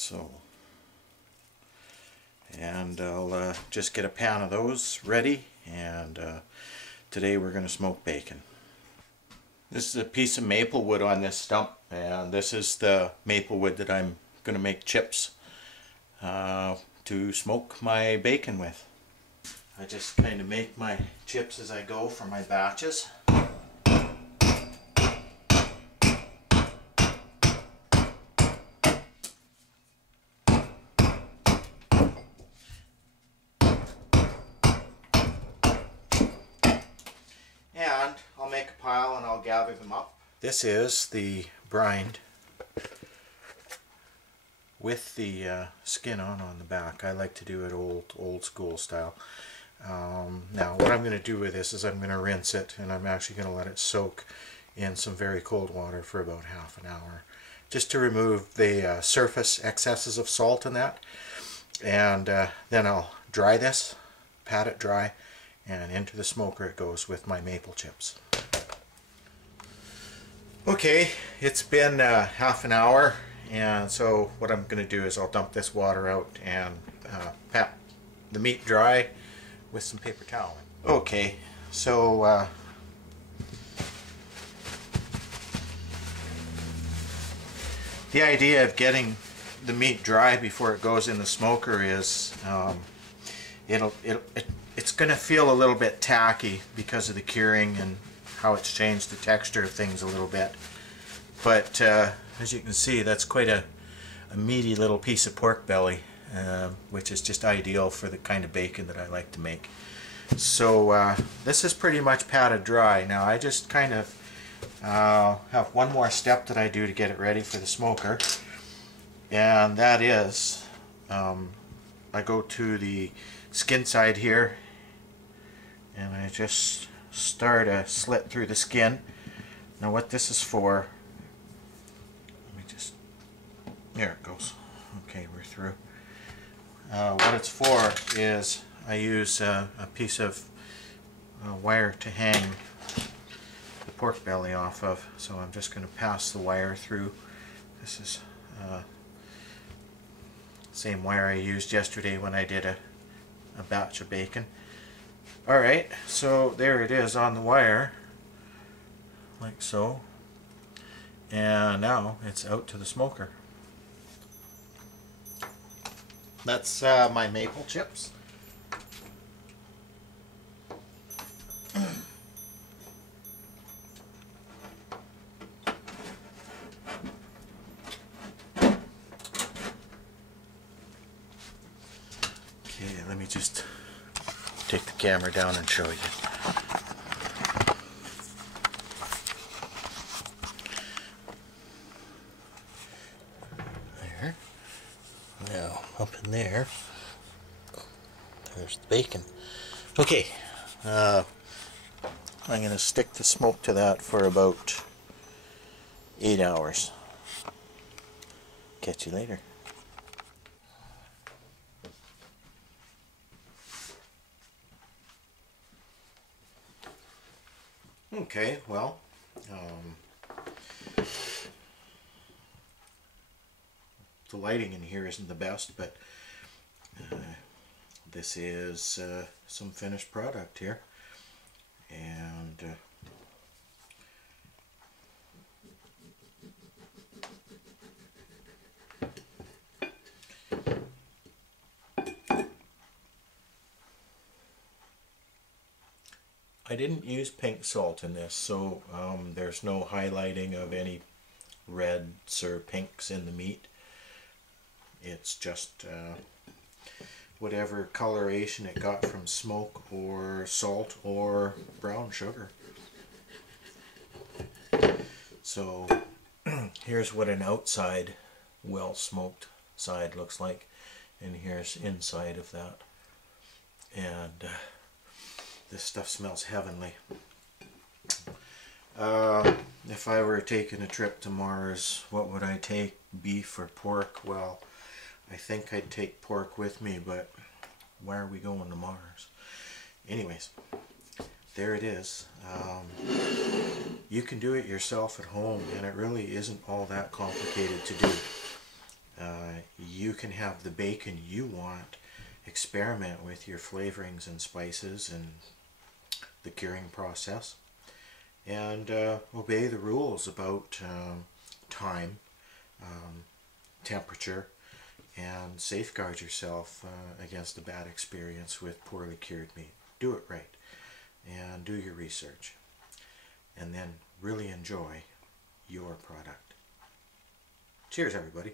so. And I'll just get a pan of those ready, and today we're going to smoke bacon. This is a piece of maple wood on this stump, and this is the maple wood that I'm going to make chips to smoke my bacon with. I just kind of make my chips as I go for my batches. And I'll make a pile and I'll gather them up. This is the brined with the skin on the back. I like to do it old school style. Now what I'm going to do with this is I'm going to rinse it, and I'm actually going to let it soak in some very cold water for about half an hour, just to remove the surface excesses of salt in that. And then I'll dry this, pat it dry, and into the smoker it goes with my maple chips. Okay, it's been half an hour, and so what I'm going to do is I'll dump this water out and pat the meat dry with some paper towel. Okay, so the idea of getting the meat dry before it goes in the smoker is it's going to feel a little bit tacky because of the curing and how it's changed the texture of things a little bit. But as you can see, that's quite a meaty little piece of pork belly, which is just ideal for the kind of bacon that I like to make. So this is pretty much patted dry. Now I just kind of have one more step that I do to get it ready for the smoker, and that is I go to the skin side here and I just start a slit through the skin. Now what this is for, let me just, there it goes. Okay, we're through. What it's for is I use a piece of wire to hang the pork belly off of, so I'm just going to pass the wire through. This is same wire I used yesterday when I did a batch of bacon. Alright, so there it is on the wire, like so, and now it's out to the smoker. That's my maple chips. Okay, let me just take the camera down and show you. There. Now, up in there, there's the bacon. Okay, I'm going to stick the smoke to that for about 8 hours. Catch you later. Okay, well, the lighting in here isn't the best, but this is some finished product here, and I didn't use pink salt in this, so there's no highlighting of any reds or pinks in the meat. It's just whatever coloration it got from smoke or salt or brown sugar. So here's what an outside well smoked side looks like, and here's inside of that, and this stuff smells heavenly. If I were taking a trip to Mars, what would I take? Beef or pork? Well, I think I'd take pork with me, but why are we going to Mars? Anyways, there it is. You can do it yourself at home, and it really isn't all that complicated to do. You can have the bacon you want. Experiment with your flavorings and spices and the curing process, and obey the rules about time, temperature, and safeguard yourself against a bad experience with poorly cured meat. Do it right, and do your research, and then really enjoy your product. Cheers, everybody.